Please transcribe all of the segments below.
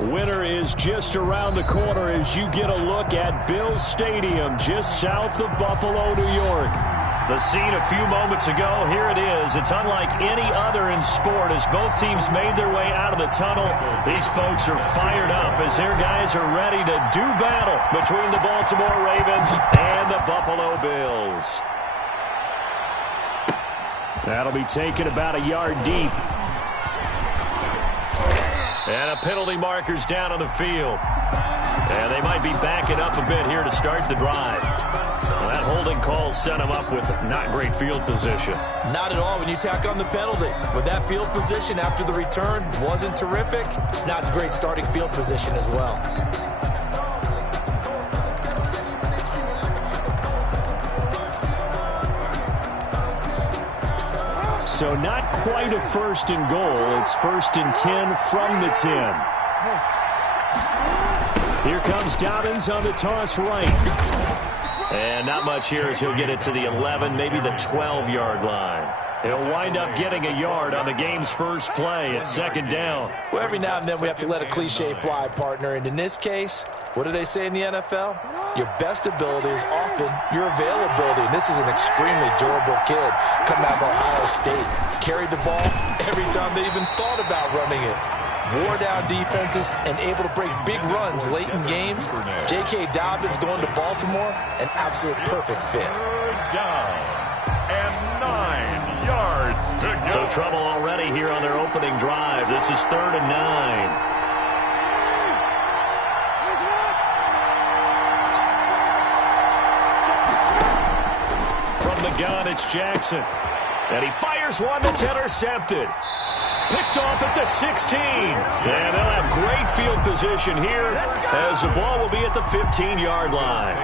Winter is just around the corner as you get a look at Bills Stadium just south of Buffalo, New York. The scene a few moments ago, here it is. It's unlike any other in sport as both teams made their way out of the tunnel. These folks are fired up as their guys are ready to do battle between the Baltimore Ravens and the Buffalo Bills. That'll be taken about a yard deep. And a penalty marker's down on the field. And they might be backing up a bit here to start the drive. Well, that holding call set them up with not great field position. Not at all when you tack on the penalty. With that field position after the return wasn't terrific, it's not a great starting field position as well. So not quite a first and goal. It's 1st and 10 from the 10. Here comes Dobbins on the toss right. And not much here as he'll get it to the 11, maybe the 12-yard line. He'll wind up getting a yard on the game's first play at 2nd down. Well, every now and then we have to let a cliche fly, partner. And in this case, what do they say in the NFL? Your best ability is often your availability. And this is an extremely durable kid coming out of Ohio State. Carried the ball every time they even thought about running it. Wore down defenses and able to break big runs late in games. J.K. Dobbins going to Baltimore, an absolute perfect fit. 3rd down and 9 yards to go. So trouble already here on their opening drive. This is 3rd and 9. Gun, it's Jackson. And he fires one that's intercepted. Picked off at the 16. And they'll have great field position here as the ball will be at the 15-yard line.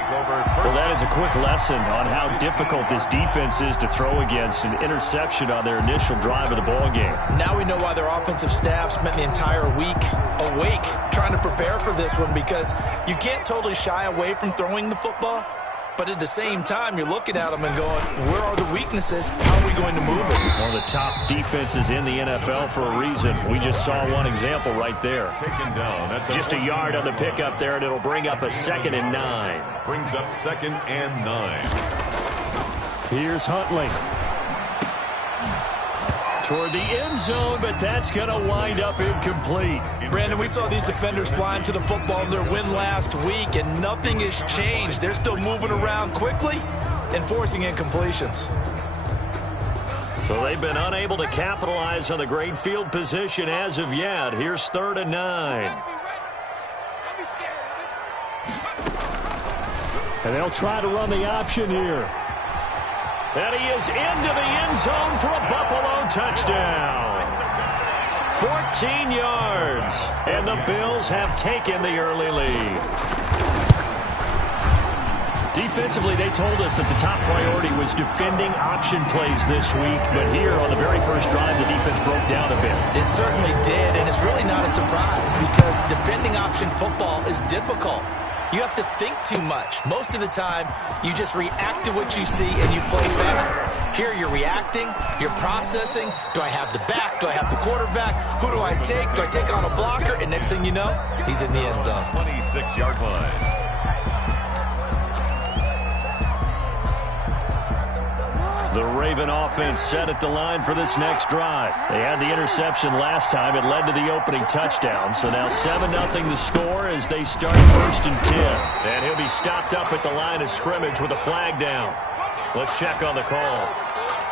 Well, that is a quick lesson on how difficult this defense is to throw against. An interception on their initial drive of the ball game. Now we know why their offensive staff spent the entire week awake trying to prepare for this one, because you can't totally shy away from throwing the football. But at the same time, you're looking at them and going, where are the weaknesses? How are we going to move it? One of the top defenses in the NFL for a reason. We just saw one example right there. Just a yard on the pickup there, and it'll bring up a 2nd and 9. Brings up 2nd and 9. Here's Huntley. Toward the end zone, but that's going to wind up incomplete. Brandon, we saw these defenders flying to the football in their win last week, and nothing has changed. They're still moving around quickly and forcing incompletions. So they've been unable to capitalize on the great field position as of yet. Here's 3rd and 9. And they'll try to run the option here. And he is into the end zone for a Buffalo touchdown. 14 yards. And the Bills have taken the early lead. Defensively, they told us that the top priority was defending option plays this week. But here on the very first drive, the defense broke down a bit. It certainly did, and it's really not a surprise because defending option football is difficult. You have to think too much. Most of the time, you just react to what you see and you play fast. Here you're reacting, you're processing. Do I have the back? Do I have the quarterback? Who do I take? Do I take on a blocker? And next thing you know, he's in the end zone. 26-yard line. The Raven offense set at the line for this next drive. They had the interception last time. It led to the opening touchdown. So now 7-0 the score as they start 1st and 10. And he'll be stopped up at the line of scrimmage with a flag down. Let's check on the call.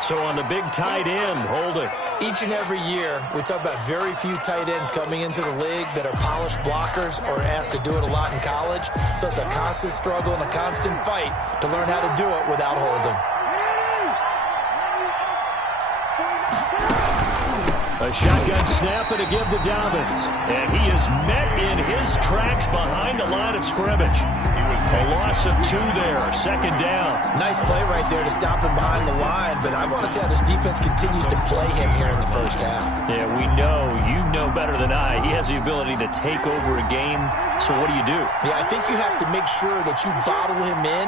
So on the big tight end, holding. Each and every year, we talk about very few tight ends coming into the league that are polished blockers or asked to do it a lot in college. So it's a constant struggle and a constant fight to learn how to do it without holding. A shotgun snap and a give to Dobbins. And he is met in his tracks behind the line of scrimmage. A loss of 2 there, 2nd down. Nice play right there to stop him behind the line, but I want to see how this defense continues to play him here in the first half. Yeah, we know, you know better than I, he has the ability to take over a game. So what do you do? Yeah, I think you have to make sure that you bottle him in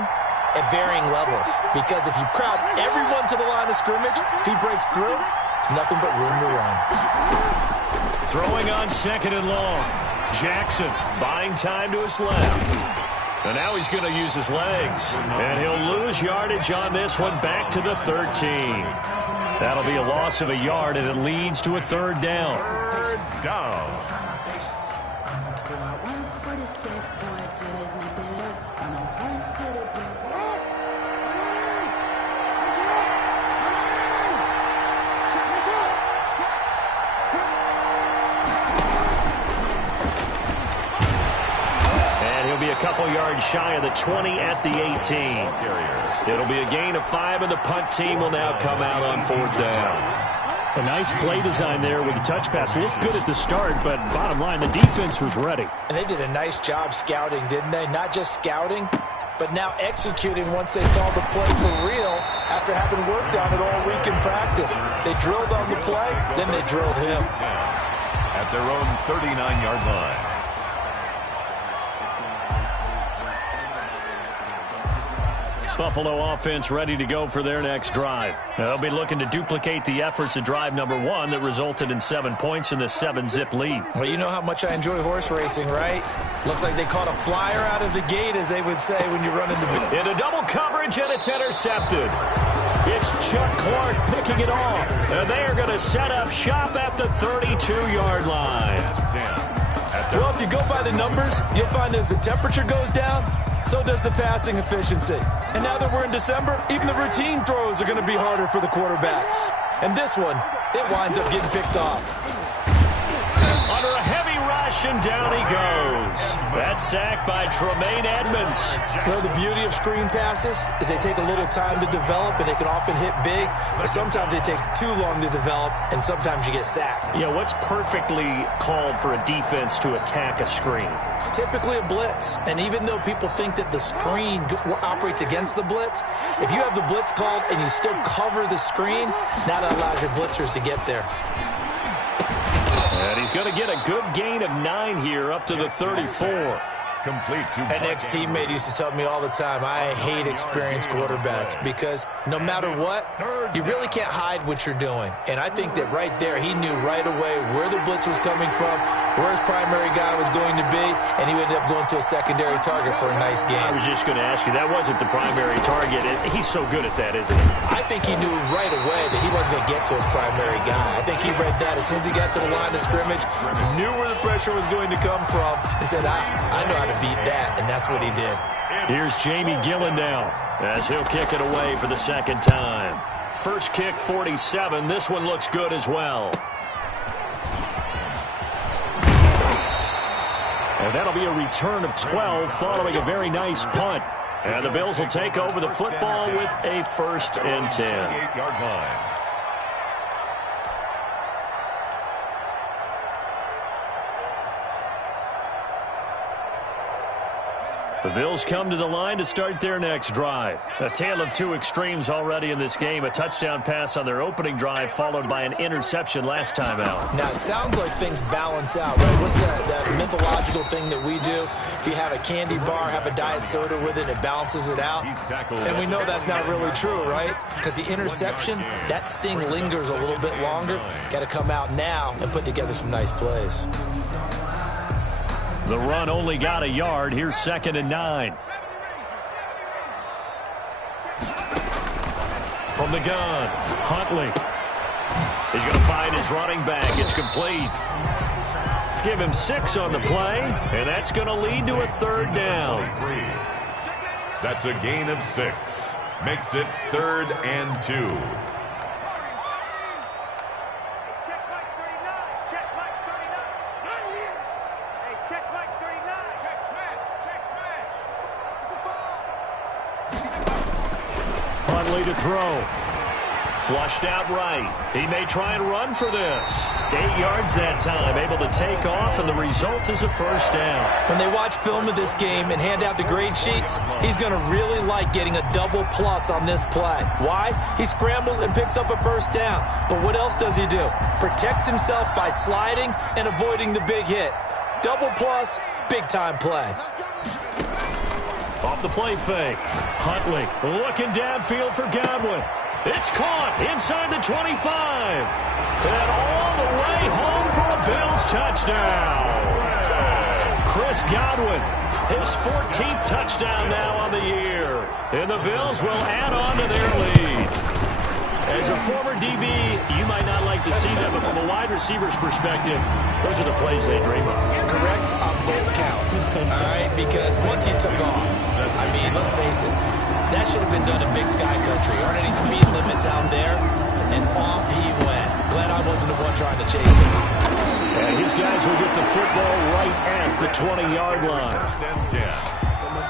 at varying levels, because if you crowd everyone to the line of scrimmage, if he breaks through, there's nothing but room to run. Throwing on 2nd and long. Jackson buying time to his left. And now he's going to use his legs. And he'll lose yardage on this one back to the 13. That'll be a loss of a yard, and it leads to a third down. Third down. A couple yards shy of the 20 at the 18. It'll be a gain of 5, and the punt team will now come out on fourth down. A nice play design there with the touch pass. Looked good at the start, but bottom line, the defense was ready. And they did a nice job scouting, didn't they? Not just scouting, but now executing once they saw the play for real after having worked on it all week in practice. They drilled on the play, then they drilled him. At their own 39-yard line. Buffalo offense ready to go for their next drive. They'll be looking to duplicate the efforts of drive number 1 that resulted in 7 points in the 7-zip lead. Well, you know how much I enjoy horse racing, right? Looks like they caught a flyer out of the gate, as they would say when you run into... Into double coverage, and it's intercepted. It's Chuck Clark picking it off. And they are going to set up shop at the 32-yard line. Well, if you go by the numbers, you'll find as the temperature goes down, so does the passing efficiency. And now that we're in December, even the routine throws are going to be harder for the quarterbacks. And this one, it winds up getting picked off. Under a heavy rush, and down he goes. That's sacked by Tremaine Edmonds. You know, the beauty of screen passes is they take a little time to develop, and they can often hit big, but sometimes they take too long to develop, and sometimes you get sacked. Yeah, what's perfectly called for a defense to attack a screen? Typically a blitz, and even though people think that the screen operates against the blitz, if you have the blitz called and you still cover the screen, now that allows your blitzers to get there. And he's going to get a good gain of 9 here up to the 34. Complete to An ex-teammate used to tell me all the time, I hate experienced quarterbacks because no matter what, you really can't hide what you're doing. And I think that right there, he knew right away where the blitz was coming from, where his primary guy was going to be, and he ended up going to a secondary target for a nice game. I was just going to ask you, that wasn't the primary target. He's so good at that, isn't he? I think he knew right away that he wasn't going to get to his primary guy. I think he read that as soon as he got to the line of scrimmage, knew where the pressure was going to come from, and said, I know how to beat that, and that's what he did. Here's Jamie Gillen now as he'll kick it away for the second time. First kick, 47. This one looks good as well. And that'll be a return of 12 following a very nice punt. And the Bills will take over the football with a 1st and 10. 8-yard line. The Bills come to the line to start their next drive. A tale of two extremes already in this game. A touchdown pass on their opening drive followed by an interception last time out. Now, it sounds like things balance out, right? What's that mythological thing that we do? If you have a candy bar, have a diet soda with it, it balances it out. And we know that's not really true, right? Because the interception, that sting lingers a little bit longer. Got to come out now and put together some nice plays. The run only got a yard. Here's 2nd and 9. From the gun, Huntley. He's going to find his running back. It's complete. Give him 6 on the play, and that's going to lead to a 3rd down. That's a gain of 6. Makes it 3rd and 2. Huntley to throw. Flushed out right. He may try and run for this. 8 yards that time, able to take off, and the result is a 1st down. When they watch film of this game and hand out the grade sheets, he's going to really like getting a double plus on this play. Why? He scrambles and picks up a 1st down. But what else does he do? Protects himself by sliding and avoiding the big hit. Double plus, big-time play. Off the play fake. Huntley looking downfield for Godwin. It's caught inside the 25. And all the way home for a Bills touchdown. Chris Godwin, his 14th touchdown now on the year. And the Bills will add on to their lead. As a former DB, you might not like to see them, but from a wide receiver's perspective, those are the plays they dream of. Correct on both counts, all right? Because once he took off, I mean, let's face it, that should have been done in Big Sky Country. Aren't any speed limits out there? And off he went. Glad I wasn't the one trying to chase him. And his guys will get the football right at the 20-yard line. First and 10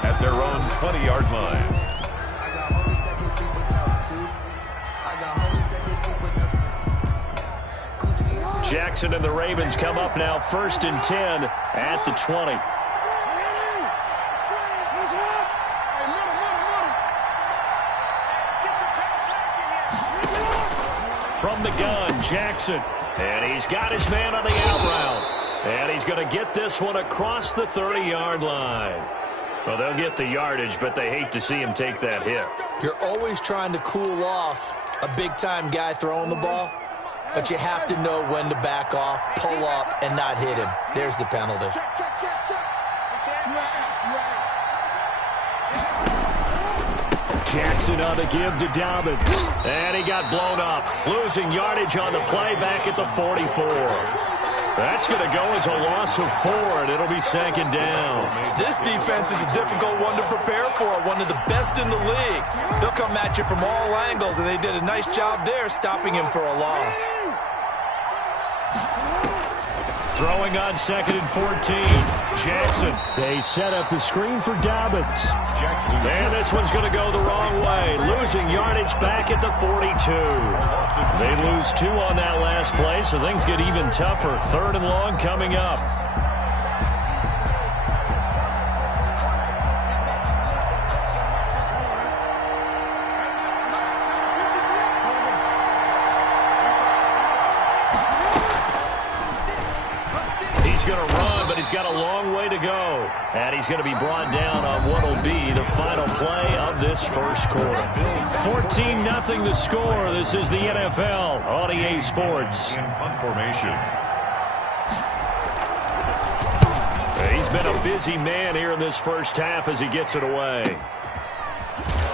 at their own 20-yard line. Jackson and the Ravens come up now, 1st and 10 at the 20. From the gun, Jackson. And he's got his man on the out route. And he's going to get this one across the 30-yard line. Well, they'll get the yardage, but they hate to see him take that hit. You're always trying to cool off a big-time guy throwing the ball, but you have to know when to back off, pull up, and not hit him. There's the penalty. Jackson on the give to Dobbins. And he got blown up. Losing yardage on the play back at the 44. That's going to go as a loss of 4, and it'll be 2nd down. This defense is a difficult one to prepare for, one of the best in the league. They'll come at you from all angles, and they did a nice job there stopping him for a loss. Throwing on 2nd and 14. Jackson. They set up the screen for Dobbins. And this one's going to go the wrong way. Losing yardage back at the 42. They lose 2 on that last play, so things get even tougher. 3rd and long coming up. He's going to run, but he's got a long way to go. And he's going to be brought down on what will be the final play of this first quarter. 14-0 the score. This is the NFL on EA Sports. In punt formation. He's been a busy man here in this first half as he gets it away.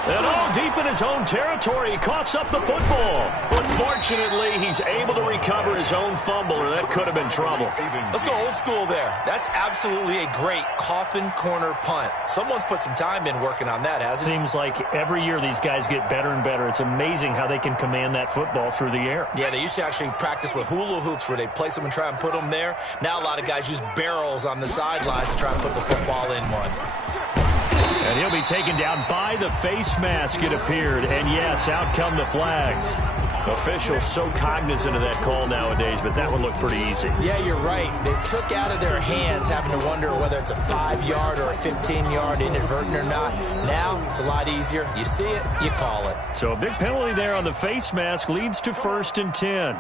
And deep in his own territory, he coughs up the football. But fortunately, he's able to recover his own fumble, or that could have been trouble. Let's go old school there. That's absolutely a great coffin corner punt. Someone's put some time in working on that, hasn't it? Seems like every year these guys get better and better. It's amazing how they can command that football through the air. Yeah, they used to actually practice with hula hoops where they place them and try and put them there. Now a lot of guys use barrels on the sidelines to try and put the football in one. And he'll be taken down by the face mask, it appeared. And yes, out come the flags. Officials so cognizant of that call nowadays, but that one looked pretty easy. Yeah, you're right. They took out of their hands having to wonder whether it's a 5-yard or a 15-yard inadvertent or not. Now, it's a lot easier. You see it, you call it. So a big penalty there on the face mask leads to 1st and 10.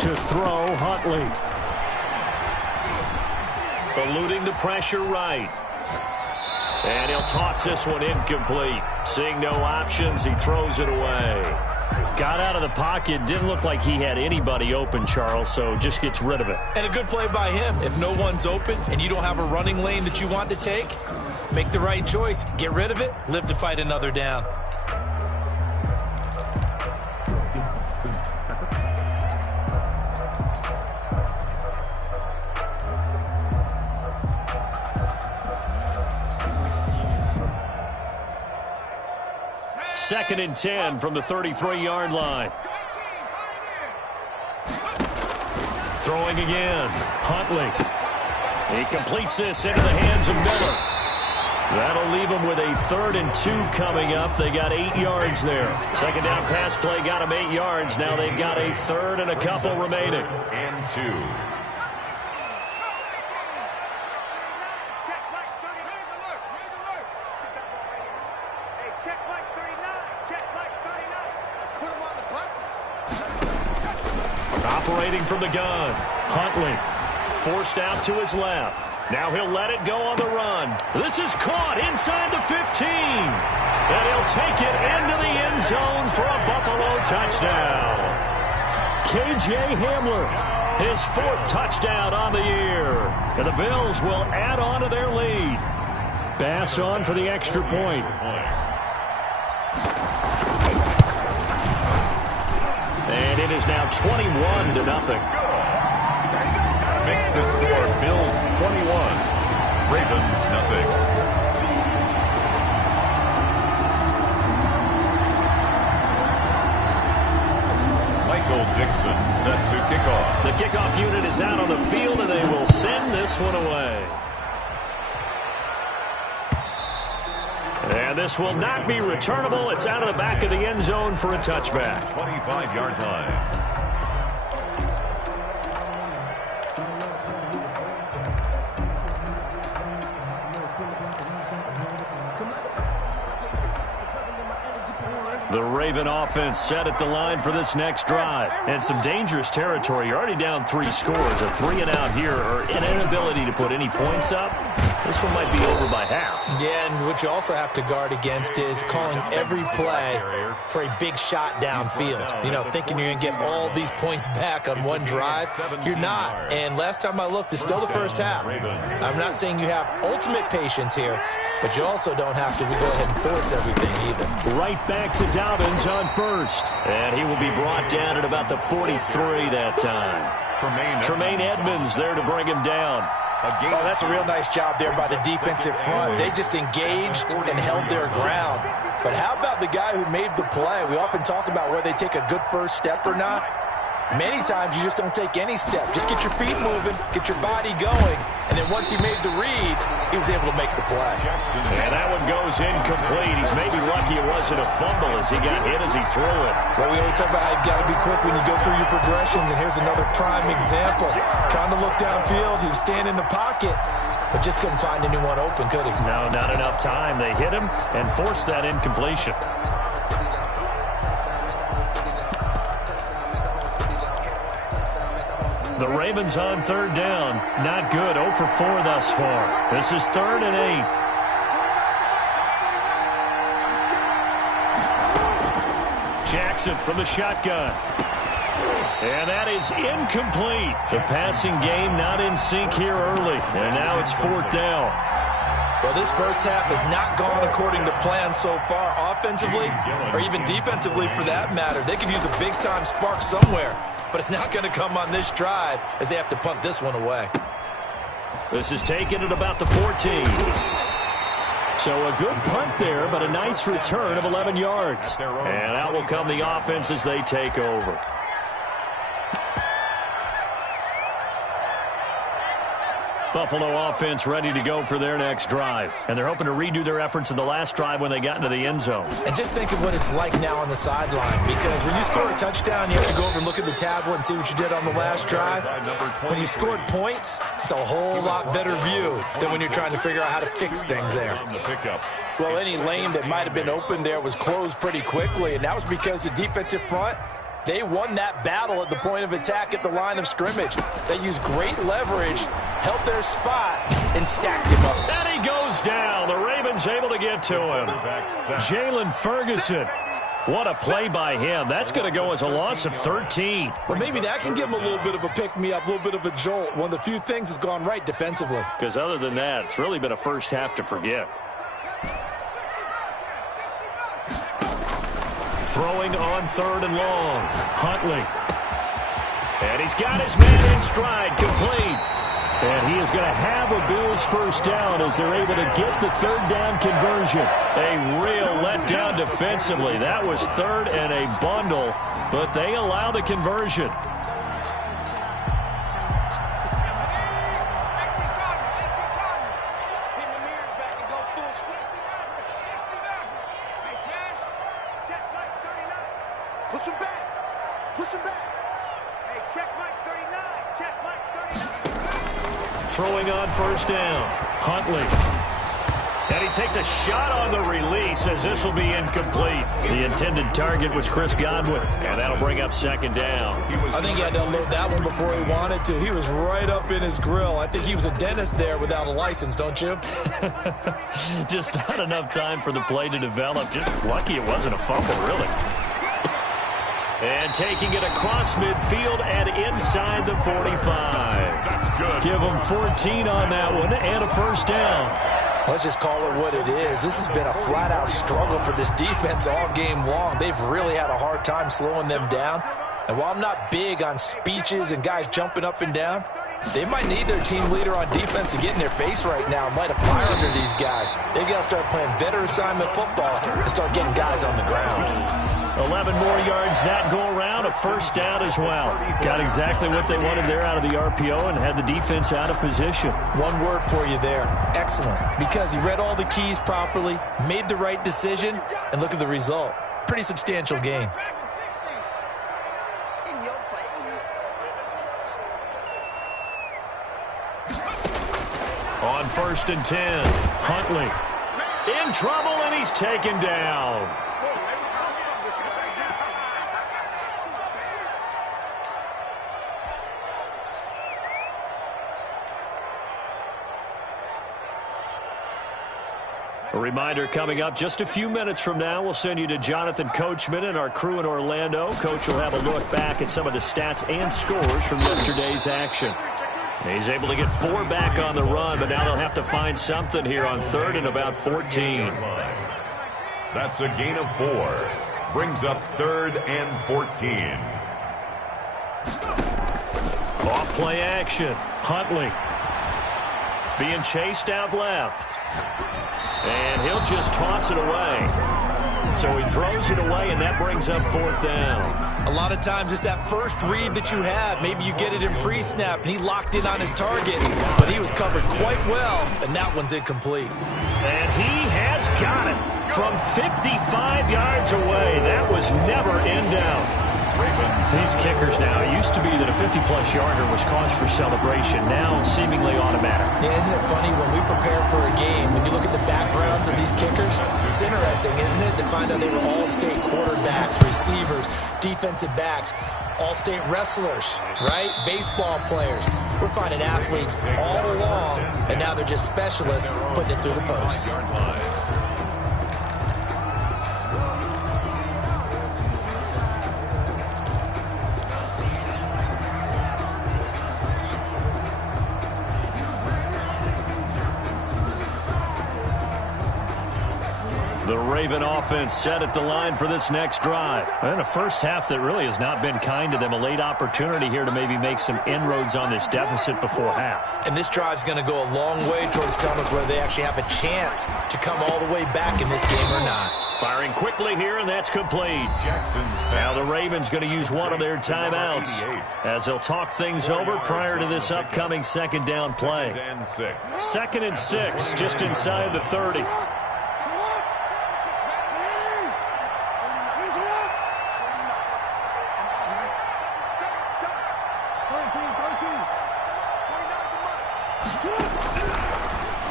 To throw, Huntley. Eluding the pressure right. And he'll toss this one incomplete. Seeing no options, he throws it away. Got out of the pocket. Didn't look like he had anybody open, Charles, so just gets rid of it. And a good play by him. If no one's open and you don't have a running lane that you want to take, make the right choice. Get rid of it. Live to fight another down. Second and 10 from the 33-yard line. Throwing again. Huntley. He completes this into the hands of Miller. That'll leave him with a 3rd and 2 coming up. They got 8 yards there. Second down pass play got him 8 yards. Now they've got a 3rd and a couple remaining. And 2. Operating from the gun. Huntley forced out to his left. Now he'll let it go on the run. This is caught inside the 15. And he'll take it into the end zone for a Buffalo touchdown. KJ Hamler His 4th touchdown on the year. And the Bills will add on to their lead. Bass on for the extra point. And it is now 21-0. Makes the score Bills 21, Ravens nothing. Michael Dixon set to kickoff. The kickoff unit is out on the field, and they will send this one away. And this will not be returnable. It's out of the back of the end zone for a touchback. 25-yard line. The Raven offense set at the line for this next drive. And some dangerous territory. You're already down 3 scores. A 3 and out here, or an inability to put any points up. This one might be over by half. Yeah, and what you also have to guard against is calling every play for a big shot downfield. You know, thinking you're going to get all these points back on one drive. You're not. And last time I looked, it's still the first half. I'm not saying you have ultimate patience here, but you also don't have to go ahead and force everything either. Right back to Dobbins on first. And he will be brought down at about the 43 that time. Tremaine Edmonds there to bring him down. Oh, that's a real nice job there by the defensive front. They just engaged and held their ground. But how about the guy who made the play? We often talk about whether they take a good first step or not. Many times you just don't take any step. Just get your feet moving, get your body going, and then once he made the read, he was able to make the play. And that one goes incomplete. He's maybe lucky it wasn't a fumble as he got hit as he threw it. Well, we always talk about how you've got to be quick when you go through your progressions, and here's another prime example. Trying to look downfield, he was standing in the pocket, but just couldn't find anyone open, could he? No, not enough time. They hit him and forced that incompletion. The Ravens on 3rd down. Not good. 0 for 4 thus far. This is 3rd and 8. Jackson from the shotgun. And that is incomplete. The passing game not in sync here early. And now it's 4th down. Well, this first half has not gone according to plan so far offensively or even defensively for that matter. They could use a big-time spark somewhere. But it's not going to come on this drive as they have to punt this one away. This is taken at about the 14. So a good punt there, but a nice return of 11 yards. And out will come the offense as they take over. Buffalo offense ready to go for their next drive. And they're hoping to redo their efforts in the last drive when they got into the end zone. And just think of what it's like now on the sideline. Because when you score a touchdown, you have to go over and look at the tablet and see what you did on the last drive. When you scored points, it's a whole lot better view than when you're trying to figure out how to fix things there. Well, any lane that might have been open there was closed pretty quickly, and that was because the defensive front, they won that battle at the point of attack at the line of scrimmage. They used great leverage, held their spot, and stacked him up. And he goes down. The Ravens able to get to him. Jalen Ferguson. What a play by him. That's going to go as a loss of 13. Well, maybe that can give him a little bit of a pick-me-up, a little bit of a jolt. One of the few things that's gone right defensively. Because other than that, it's really been a first half to forget. Throwing on 3rd and long. Huntley. And he's got his man in stride, complete. And he is going to have a Bills first down as they're able to get the 3rd down conversion. A real letdown defensively. That was 3rd and a bundle, but they allow the conversion. Push him back. Push him back. Hey, check Mike 39. Check Mike 39. Throwing on 1st down. Huntley. And he takes a shot on the release as this will be incomplete. The intended target was Chris Godwin. And that'll bring up 2nd down. I think he had to unload that one before he wanted to. He was right up in his grill. I think he was a dentist there without a license, don't you? Just not enough time for the play to develop. Just lucky it wasn't a fumble, really. And taking it across midfield and inside the 45. That's good. Give them 14 on that one and a first down. Let's just call it what it is. This has been a flat-out struggle for this defense all game long. They've really had a hard time slowing them down. And while I'm not big on speeches and guys jumping up and down, they might need their team leader on defense to get in their face right now and light a fire under these guys. They got to start playing better assignment football and start getting guys on the ground. 11 more yards that go around, a first down as well. Got exactly what they wanted there out of the RPO and had the defense out of position. One word for you there, excellent, because he read all the keys properly, made the right decision, and look at the result. Pretty substantial gain. In your face. On 1st and 10, Huntley in trouble, and he's taken down. A reminder coming up just a few minutes from now, we'll send you to Jonathan Coachman and our crew in Orlando. Coach will have a look back at some of the stats and scores from yesterday's action. He's able to get 4 back on the run, but now they'll have to find something here on 3rd and about 14. That's a gain of 4. Brings up 3rd and 14. Off play action. Huntley being chased out left. And he'll just toss it away. So he throws it away, and that brings up 4th down. A lot of times it's that first read that you have. Maybe you get it in pre-snap, and he locked in on his target. But he was covered quite well, and that one's incomplete. And he has got it from 55 yards away. That was never in doubt. These kickers now, it used to be that a 50-plus yarder was cause for celebration. Now seemingly automatic. Yeah, isn't it funny when we prepare for a game, when you look at the backgrounds of these kickers, it's interesting, isn't it, to find out they were all-state quarterbacks, receivers, defensive backs, all-state wrestlers, right? Baseball players. We're finding athletes all along, and now they're just specialists putting it through the posts. The Raven offense set at the line for this next drive. And a first half that really has not been kind to them. A late opportunity here to maybe make some inroads on this deficit before half. And this drive's going to go a long way towards telling us whether they actually have a chance to come all the way back in this game or not. Firing quickly here, and that's complete. Now the Ravens going to use one of their timeouts as they'll talk things over prior to this upcoming 2nd down play. 2nd and 6, just inside the 30.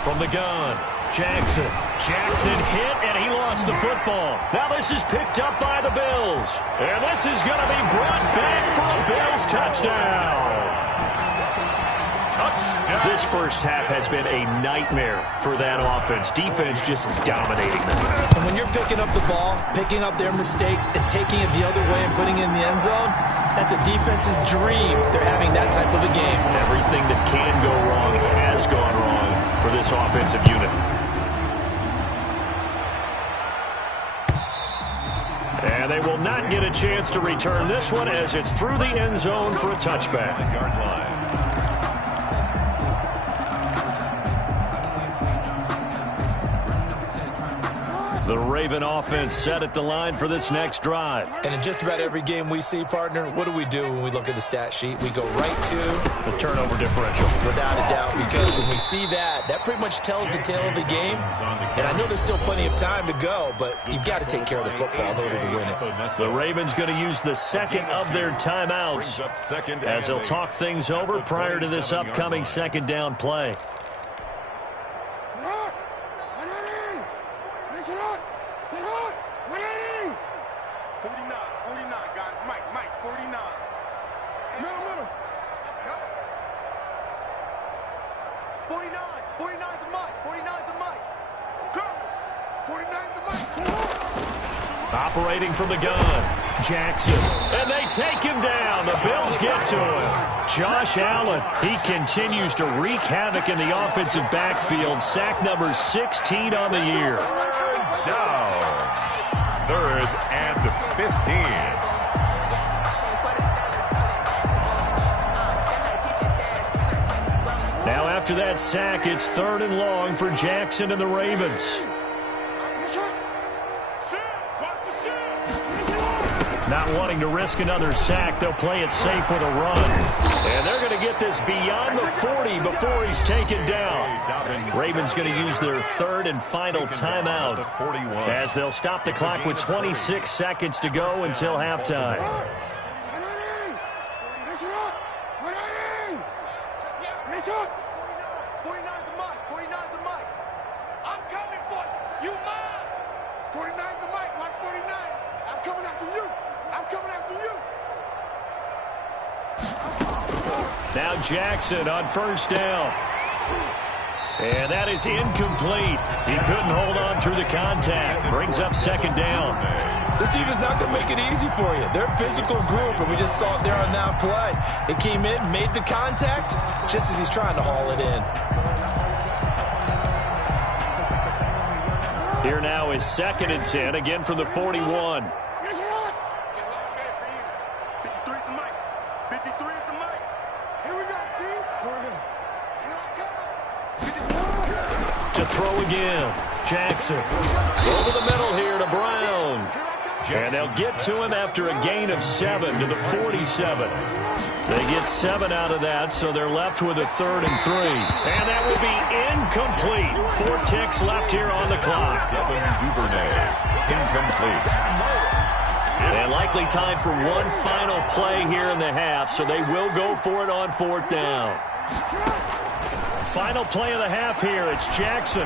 From the gun, Jackson. Jackson hit, and he lost the football. Now this is picked up by the Bills. And this is going to be brought back for a Bills touchdown. This first half has been a nightmare for that offense. Defense just dominating them. And when you're picking up the ball, picking up their mistakes, and taking it the other way and putting it in the end zone, that's a defense's dream. They're having that type of a game. Everything that can go wrong has gone wrong for this offensive unit. And they will not get a chance to return this one as it's through the end zone for a touchback. The Raven offense set at the line for this next drive. And in just about every game we see, partner, what do we do when we look at the stat sheet? We go right to the turnover differential. Without a doubt, because when we see that, that pretty much tells the tale of the game. And I know there's still plenty of time to go, but you've got to take care of the football in order to win it. The Ravens going to use the 2nd of their timeouts as they'll talk things over prior to this upcoming 2nd down play. 49, guys. Mike, 49. Middle. Let's go. 49 the Mike. 49 the Mike. Go. 49 the Mike. Operating from the gun, Jackson. And they take him down. The Bills get to him. Josh Allen, he continues to wreak havoc in the offensive backfield. Sack number 16 on the year. Down. 3rd and 15. Now after that sack, it's 3rd and long for Jackson and the Ravens. Not wanting to risk another sack, they'll play it safe with a run. And they're going to get this beyond the 40 before he's taken down. Ravens going to use their 3rd and final timeout as they'll stop the clock with 26 seconds to go until halftime. Now Jackson on 1st down. And that is incomplete. He couldn't hold on through the contact. Brings up 2nd down. This defense not going to make it easy for you. They're a physical group, and we just saw it there on that play. It came in, made the contact, just as he's trying to haul it in. Here now is 2nd and 10, again from the 41. To throw again, Jackson. Over the middle here to Brown. And they'll get to him after a gain of 7 to the 47. They get 7 out of that, so they're left with a 3rd and 3. And that will be incomplete. 4 ticks left here on the clock. Incomplete. And likely time for one final play here in the half, so they will go for it on 4th down. Final play of the half here. It's Jackson.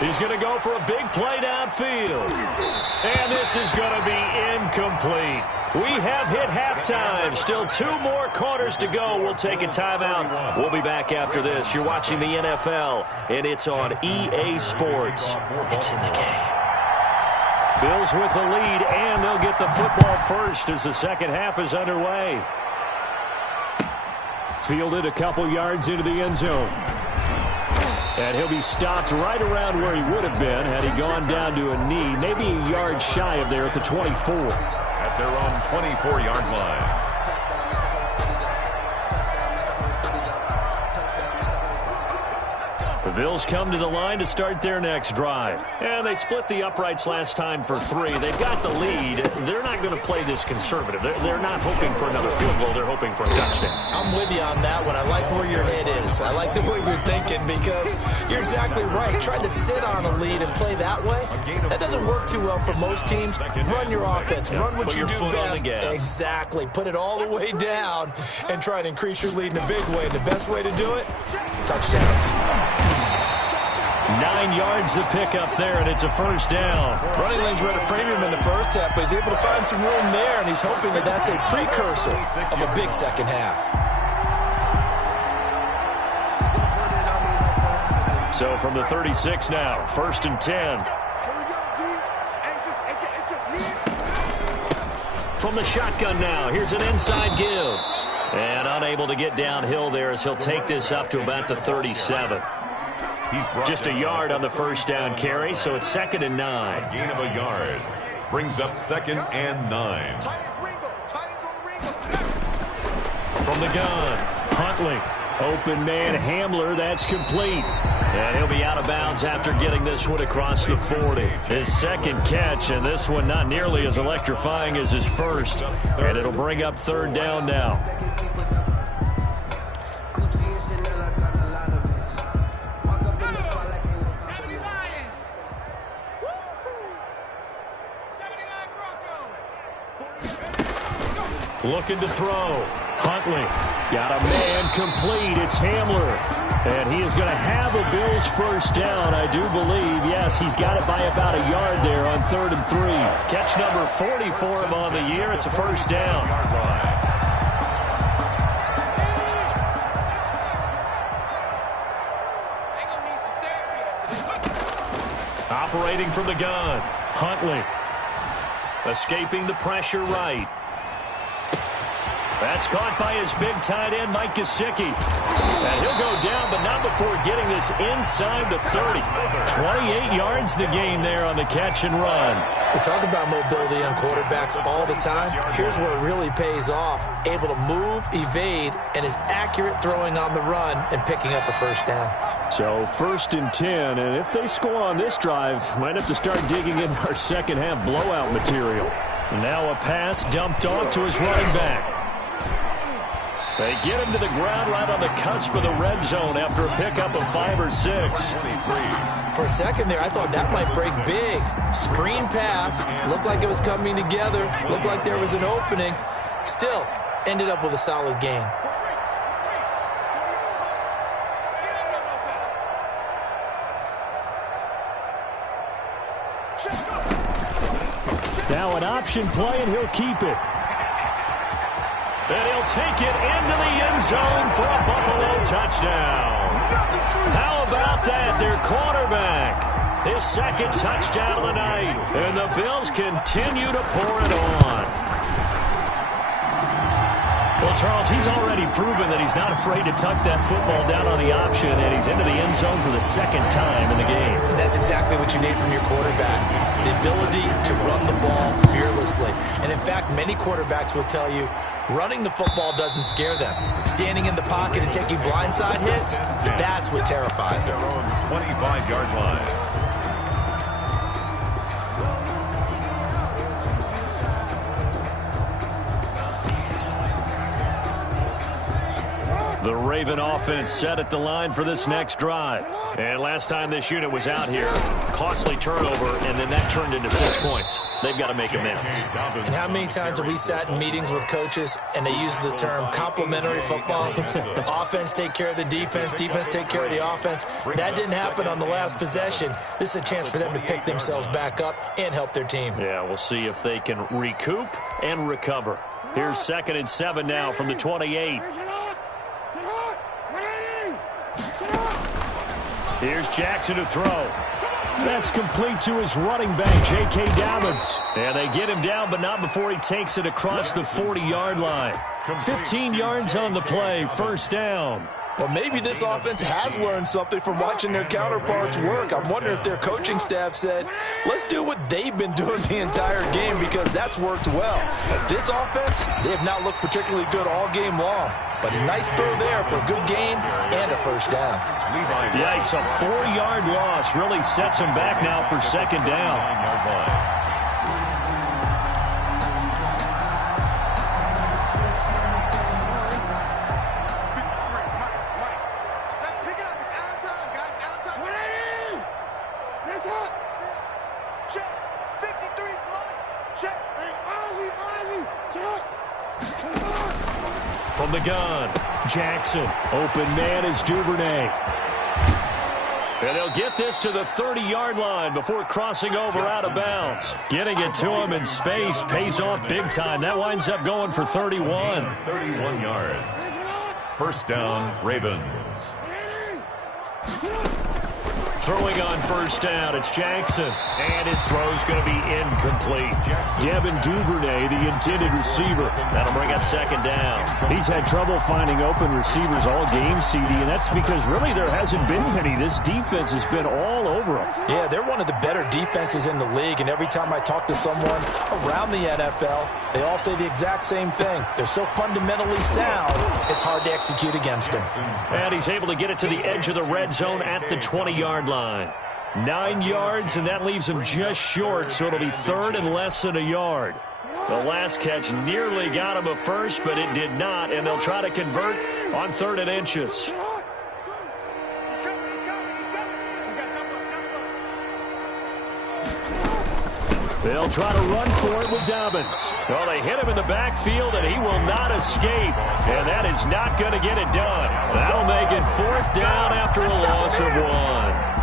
He's going to go for a big play downfield. And this is going to be incomplete. We have hit halftime. Still 2 more quarters to go. We'll take a timeout. We'll be back after this. You're watching the NFL, and it's on EA Sports. It's in the game. Bills with the lead, and they'll get the football first as the second half is underway. Fielded a couple yards into the end zone. And he'll be stopped right around where he would have been had he gone down to a knee, maybe a yard shy of there at the 24. At their own 24-yard line. The Bills come to the line to start their next drive. And they split the uprights last time for 3. They've got the lead. They're not going to play this conservative. They're not hoping for another field goal. They're hoping for a touchdown. I'm with you on that one. I like where your head is. I like the way you're thinking because you're exactly right. Trying to sit on a lead and play that way, that doesn't work too well for most teams. Run your offense. Run what you do best. Exactly. Put it all the way down and try to increase your lead in a big way. And the best way to do it, touchdowns. 9 yards to pick up there, and it's a 1st down. Running lanes were at a premium in the first half, but he's able to find some room there, and he's hoping that that's a precursor of a big second half. So from the 36 now, 1st and 10. From the shotgun now, here's an inside give. And unable to get downhill there as he'll take this up to about the 37. Just a yard on the 1st down carry, so it's 2nd and 9. A gain of a yard. Brings up 2nd and 9. From the gun, Huntley. Open man Hamler, that's complete. And he'll be out of bounds after getting this one across the 40. His 2nd catch, and this one not nearly as electrifying as his 1st. And it'll bring up 3rd down now. Looking to throw. Huntley got a man complete. It's Hamler. And he is going to have a Bills 1st down, I do believe. Yes, he's got it by about a yard there on 3rd and 3. Catch number 40 for him on the year. It's a 1st down. Operating from the gun, Huntley. Escaping the pressure right. That's caught by his big tight end, Mike Gesicki. And he'll go down, but not before getting this inside the 30. 28 yards the gain there on the catch and run. We talk about mobility on quarterbacks all the time. Here's where it really pays off. Able to move, evade, and is accurate throwing on the run and picking up a first down. So 1st and 10, and if they score on this drive, might have to start digging in our second half blowout material. And now a pass dumped off to his running back. They get him to the ground right on the cusp of the red zone after a pickup of 5 or 6. For a second there, I thought that might break big. Screen pass. Looked like it was coming together. Looked like there was an opening. Still, ended up with a solid gain. Now an option play, and he'll keep it. And he'll take it into the end zone for a Buffalo touchdown. How about that? Their quarterback. His second touchdown of the night. And the Bills continue to pour it on. Well, Charles, he's already proven that he's not afraid to tuck that football down on the option, and he's into the end zone for the second time in the game. And that's exactly what you need from your quarterback. The ability to run the ball fearlessly. And in fact, many quarterbacks will tell you, running the football doesn't scare them. Standing in the pocket and taking blindside hits, that's what terrifies them. 25-yard line. The Raven offense set at the line for this next drive. And last time this unit was out here, costly turnover, and then that turned into 6 points. They've got to make amends. And how many times have we sat in meetings with coaches and they use the term complementary football? Offense take care of the defense, defense take care of the offense. That didn't happen on the last possession. This is a chance for them to pick themselves back up and help their team. Yeah, we'll see if they can recoup and recover. Here's 2nd and 7 now from the 28. Here's Jackson to throw. That's complete to his running back, J.K. Dobbins. And they get him down, but not before he takes it across the 40-yard line. 15 yards on the play, first down. Well, maybe this offense has learned something from watching their counterparts work. I'm wondering if their coaching staff said, let's do what they've been doing the entire game, because that's worked well. This offense, they have not looked particularly good all game long. But nice throw there for a good gain and a first down. Yikes, a 4-yard loss really sets him back now for second down. From the gun, Jackson. Open man is Duvernay. And they'll get this to the 30-yard line before crossing over out of bounds. Getting it to him in space pays off big time. That winds up going for 31. 31 yards. First down, Ravens. Throwing on first down, it's Jackson. And his throw's going to be incomplete. Devin Duvernay, the intended receiver. That'll bring up second down. He's had trouble finding open receivers all game, CD, and that's because really there hasn't been many. This defense has been all over them. Yeah, they're one of the better defenses in the league, and every time I talk to someone around the NFL, they all say the exact same thing. They're so fundamentally sound, it's hard to execute against them. And he's able to get it to the edge of the red zone at the 20-yard line. 9 yards, and that leaves him just short, so it'll be third and less than a yard. The last catch nearly got him a first, but it did not, and they'll try to convert on 3rd and inches. They'll try to run for it with Dobbins. Well, they hit him in the backfield, and he will not escape. And that is not going to get it done. That'll make it 4th down after a loss of 1.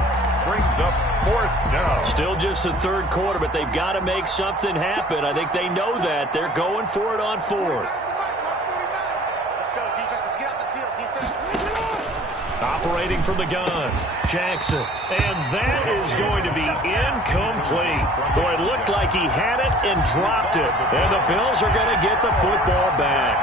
Brings up 4th down. Still just the 3rd quarter, but they've got to make something happen. I think they know that. They're going for it on 4th. Let's go, defense. Let's get out the field, defense. Operating from the gun, Jackson. And that is going to be incomplete. Boy, it looked like he had it and dropped it. And the Bills are going to get the football back.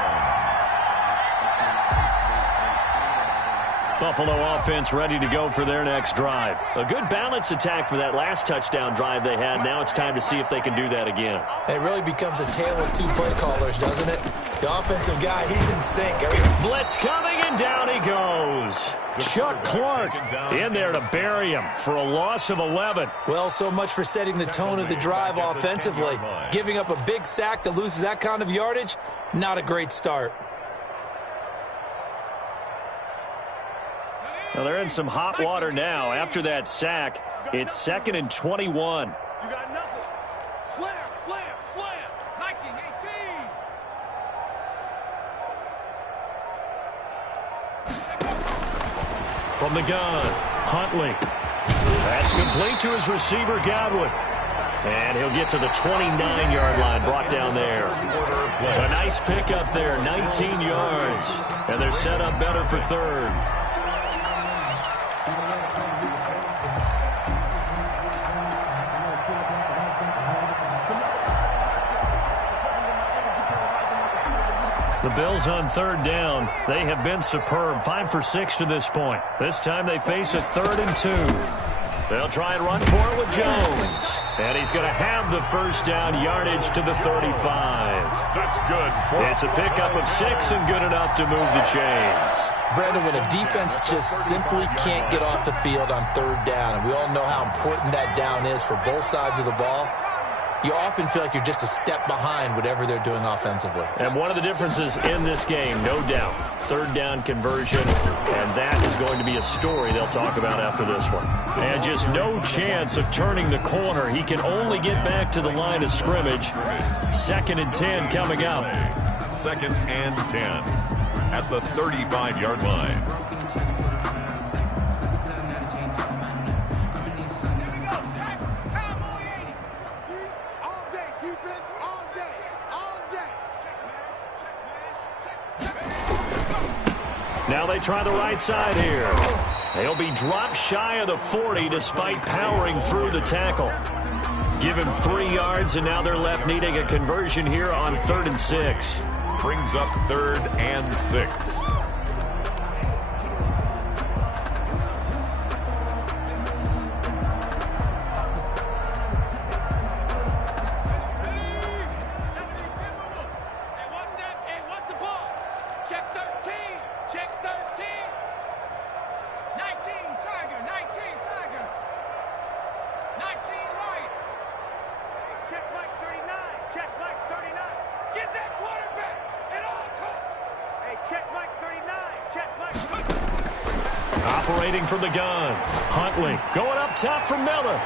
Buffalo offense ready to go for their next drive. A good balanced attack for that last touchdown drive they had. Now it's time to see if they can do that again. It really becomes a tale of two play callers, doesn't it? The offensive guy, he's in sync. Blitz coming, and down he goes. Chuck Clark in there to bury him for a loss of 11. Well, so much for setting the tone of the drive offensively. Giving up a big sack that loses that kind of yardage, not a great start. Well, they're in some hot water now. After that sack, it's 2nd and 21. You got nothing. Slam, slam, slam. 19-18. From the gun, Huntley. That's complete to his receiver, Godwin. And he'll get to the 29-yard line, brought down there. A nice pickup there, 19 yards. And they're set up better for third. The Bills on third down. They have been superb. 5 for 6 to this point. This time they face a 3rd and 2. They'll try and run for it with Jones. And he's going to have the first down, yardage to the 35. That's good. It's a pickup of 6 and good enough to move the chains. Brandon, when a defense just simply can't get off the field on third down, and we all know how important that down is for both sides of the ball, you often feel like you're just a step behind whatever they're doing offensively. And one of the differences in this game, no doubt, third down conversion, and that is going to be a story they'll talk about after this one. And just no chance of turning the corner. He can only get back to the line of scrimmage. 2nd and 10 coming up. 2nd and 10 at the 35-yard line. Now they try the right side here. They'll be dropped shy of the 40 despite powering through the tackle. Give him 3 yards, and now they're left needing a conversion here on 3rd and 6. Brings up 3rd and 6. Operating from the gun, Huntley going up top for Miller.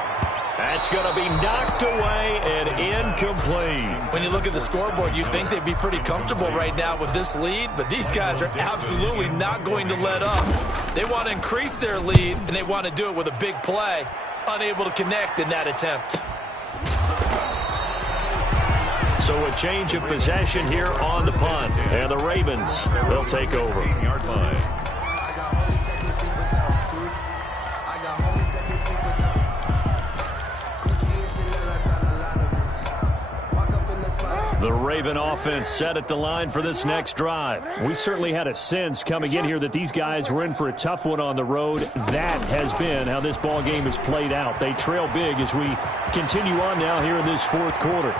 That's going to be knocked away and incomplete. When you look at the scoreboard, you'd think they'd be pretty comfortable right now with this lead, but these guys are absolutely not going to let up. They want to increase their lead, and they want to do it with a big play. Unable to connect in that attempt. So a change of possession here on the punt, and the Ravens will take over. 15-yard line. The Raven offense set at the line for this next drive. We certainly had a sense coming in here that these guys were in for a tough one on the road. That has been how this ball game has played out. They trail big as we continue on now here in this 4th quarter.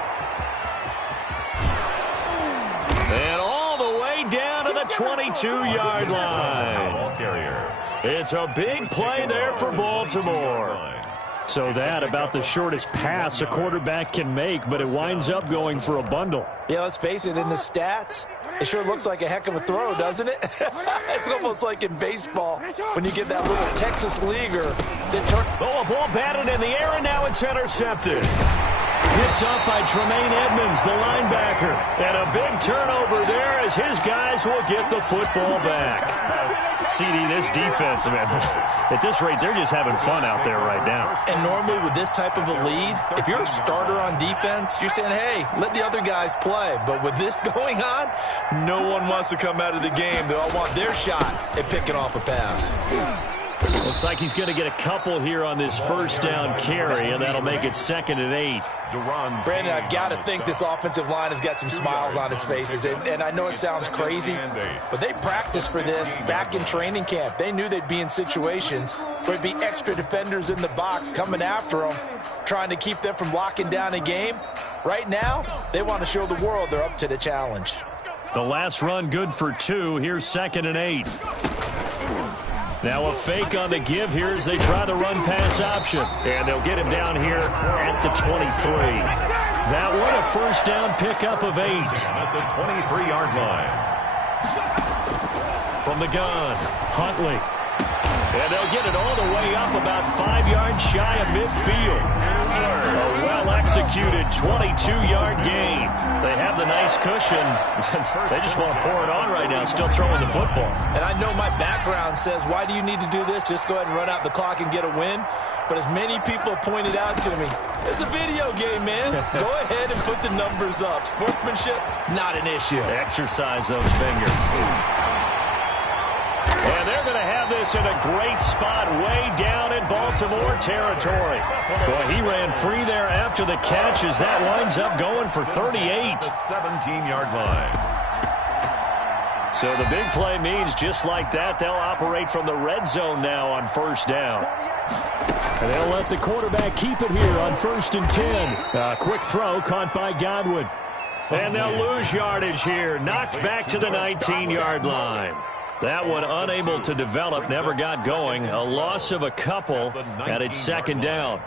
And all the way down to the 22-yard line. Ball carrier. It's a big play there for Baltimore. So that about the shortest pass a quarterback can make, but it winds up going for a bundle. Yeah, let's face it, in the stats, it sure looks like a heck of a throw, doesn't it? It's almost like in baseball when you get that little Texas leaguer that a ball batted in the air, and now it's intercepted. Picked up by Tremaine Edmonds, the linebacker. And a big turnover there as his guys will get the football back. CD, this defense, man, at this rate, they're just having fun out there right now. And normally with this type of a lead, if you're a starter on defense, you're saying, hey, let the other guys play. But with this going on, no one wants to come out of the game. They all want their shot at picking off a pass. Looks like he's going to get a couple here on this first down carry, and that'll make it 2nd and 8. Brandon, I've got to think this offensive line has got some smiles on its faces. And I know it sounds crazy, but they practiced for this back in training camp. They knew they'd be in situations where there'd be extra defenders in the box coming after them, trying to keep them from locking down a game. Right now, they want to show the world they're up to the challenge. The last run good for 2. Here's 2nd and 8. Now a fake on the give here as they try the run-pass option. And they'll get him down here at the 23. That one a first down pickup of 8. At the 23-yard line. From the gun, Huntley. And they'll get it all the way up about 5 yards shy of midfield. A well-executed 22-yard gain. They have the nice cushion. They just want to pour it on right now, still throwing the football. And I know my background says, why do you need to do this? Just go ahead and run out the clock and get a win. But as many people pointed out to me, it's a video game, man. Go ahead and put the numbers up. Sportsmanship, not an issue. Exercise those fingers. And they're going to have this in a great spot way down in Baltimore territory. Boy, he ran free there after the catch as that winds up going for 38. The 17-yard line. So the big play means just like that, they'll operate from the red zone now on first down. And they'll let the quarterback keep it here on 1st and 10. A quick throw caught by Godwin. And they'll lose yardage here. Knocked back to the 19-yard line. That one unable to develop, never got going. A loss of a couple, and it's 2nd down.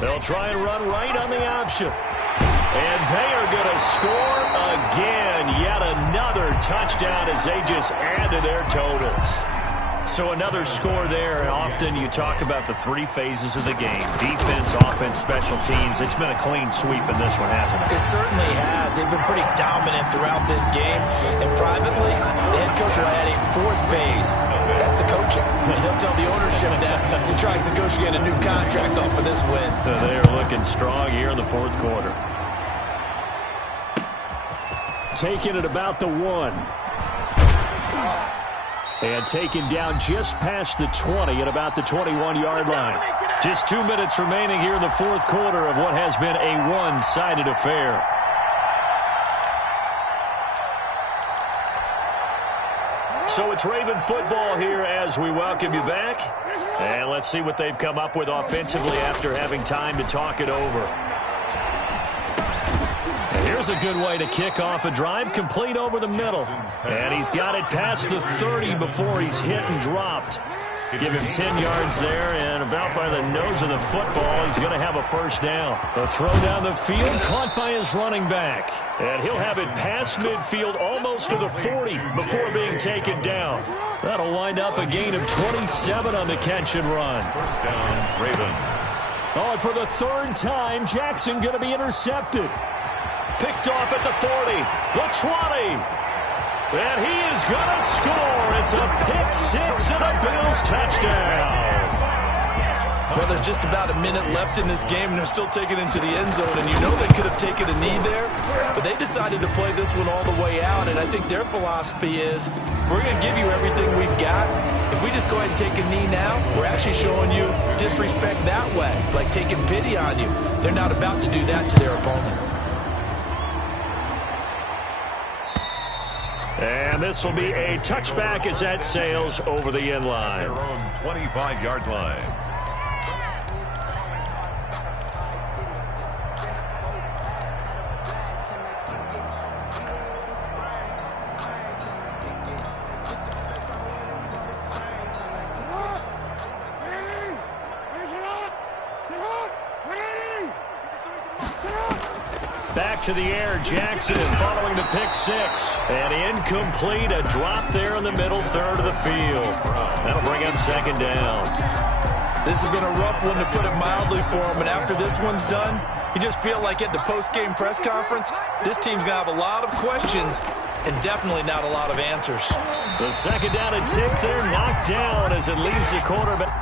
They'll try and run right on the option. And they are going to score again. Yet another touchdown as they just add to their totals. So another score there. Often you talk about the 3 phases of the game. Defense, offense, special teams. It's been a clean sweep in this one, hasn't it? It certainly has. They've been pretty dominant throughout this game. And privately, the head coach will add a 4th phase. That's the coaching. And he'll tell the ownership that as he tries to negotiate a new contract off of this win. They are looking strong here in the 4th quarter. Taking it about the 1. And taken down just past the 20 at about the 21-yard line. Just 2 minutes remaining here in the 4th quarter of what has been a one-sided affair. So it's Raven football here as we welcome you back. And let's see what they've come up with offensively after having time to talk it over. Here's a good way to kick off a drive, complete over the middle. And he's got it past the 30 before he's hit and dropped. Give him 10 yards there, and about by the nose of the football, he's going to have a first down. A throw down the field, caught by his running back. And he'll have it past midfield, almost to the 40, before being taken down. That'll wind up a gain of 27 on the catch and run. First down, Ravens. Oh, and for the 3rd time, Jackson going to be intercepted. Picked off at the 40, the 20. And he is going to score. It's a pick 6 and a Bills touchdown. Well, there's just about a minute left in this game, and they're still taking it into the end zone. And you know they could have taken a knee there, but they decided to play this one all the way out. And I think their philosophy is, we're going to give you everything we've got. If we just go ahead and take a knee now, we're actually showing you disrespect that way, like taking pity on you. They're not about to do that to their opponent. And this will be a touchback as that sails over the end line. Their own 25-yard line. to the air. Jackson following the pick six. And incomplete. A drop there in the middle third of the field. That'll bring up second down. This has been a rough one, to put it mildly, for him. And after this one's done, you just feel like at the post-game press conference, this team's going to have a lot of questions and definitely not a lot of answers. The second down and tick there, knocked down as it leaves the quarterback.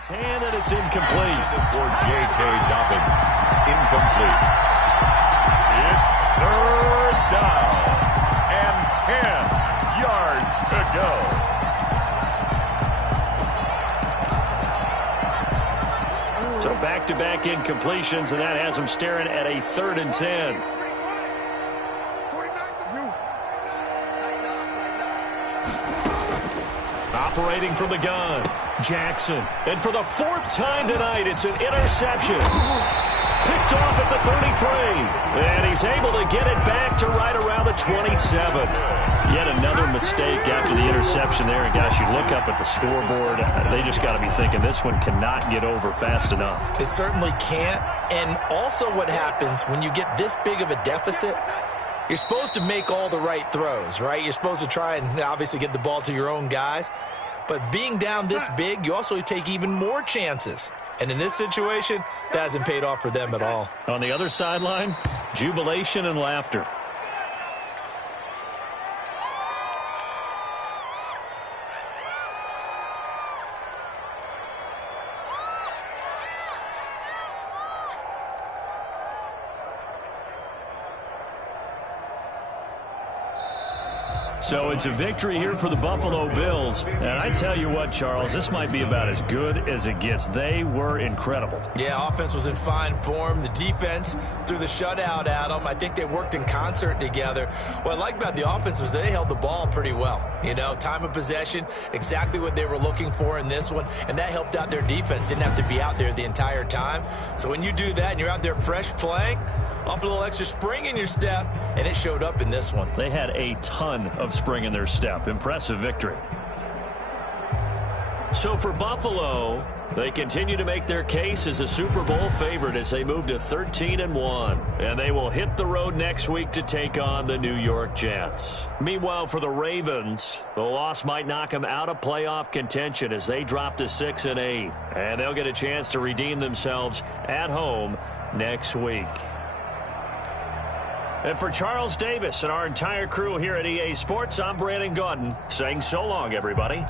Hand, and it's incomplete. For J.K. Dobbins, incomplete. It's third down and 10 yards to go. So back-to-back incompletions, and that has them staring at a 3rd and 10. Operating from the gun, Jackson. And for the 4th time tonight, it's an interception. Picked off at the 33. And he's able to get it back to right around the 27. Yet another mistake after the interception there. And, gosh, you look up at the scoreboard, they just got to be thinking this one cannot get over fast enough. It certainly can't. And also what happens when you get this big of a deficit, you're supposed to make all the right throws, right? You're supposed to try and obviously get the ball to your own guys. But being down this big, you also take even more chances. And in this situation, that hasn't paid off for them at all. On the other sideline, jubilation and laughter. So it's a victory here for the Buffalo Bills. And I tell you what, Charles, this might be about as good as it gets. They were incredible. Yeah, offense was in fine form. The defense threw the shutout at them. I think they worked in concert together. What I like about the offense was they held the ball pretty well. You know, time of possession, exactly what they were looking for in this one. And that helped out their defense. Didn't have to be out there the entire time. So when you do that and you're out there fresh playing, off a little extra spring in your step, and it showed up in this one. They had a ton of spring in their step. Impressive victory. So for Buffalo, they continue to make their case as a Super Bowl favorite as they move to 13-1. And they will hit the road next week to take on the New York Jets. Meanwhile, for the Ravens, the loss might knock them out of playoff contention as they drop to 6-8. And they'll get a chance to redeem themselves at home next week. And for Charles Davis and our entire crew here at EA Sports, I'm Brandon Gaudin saying so long, everybody.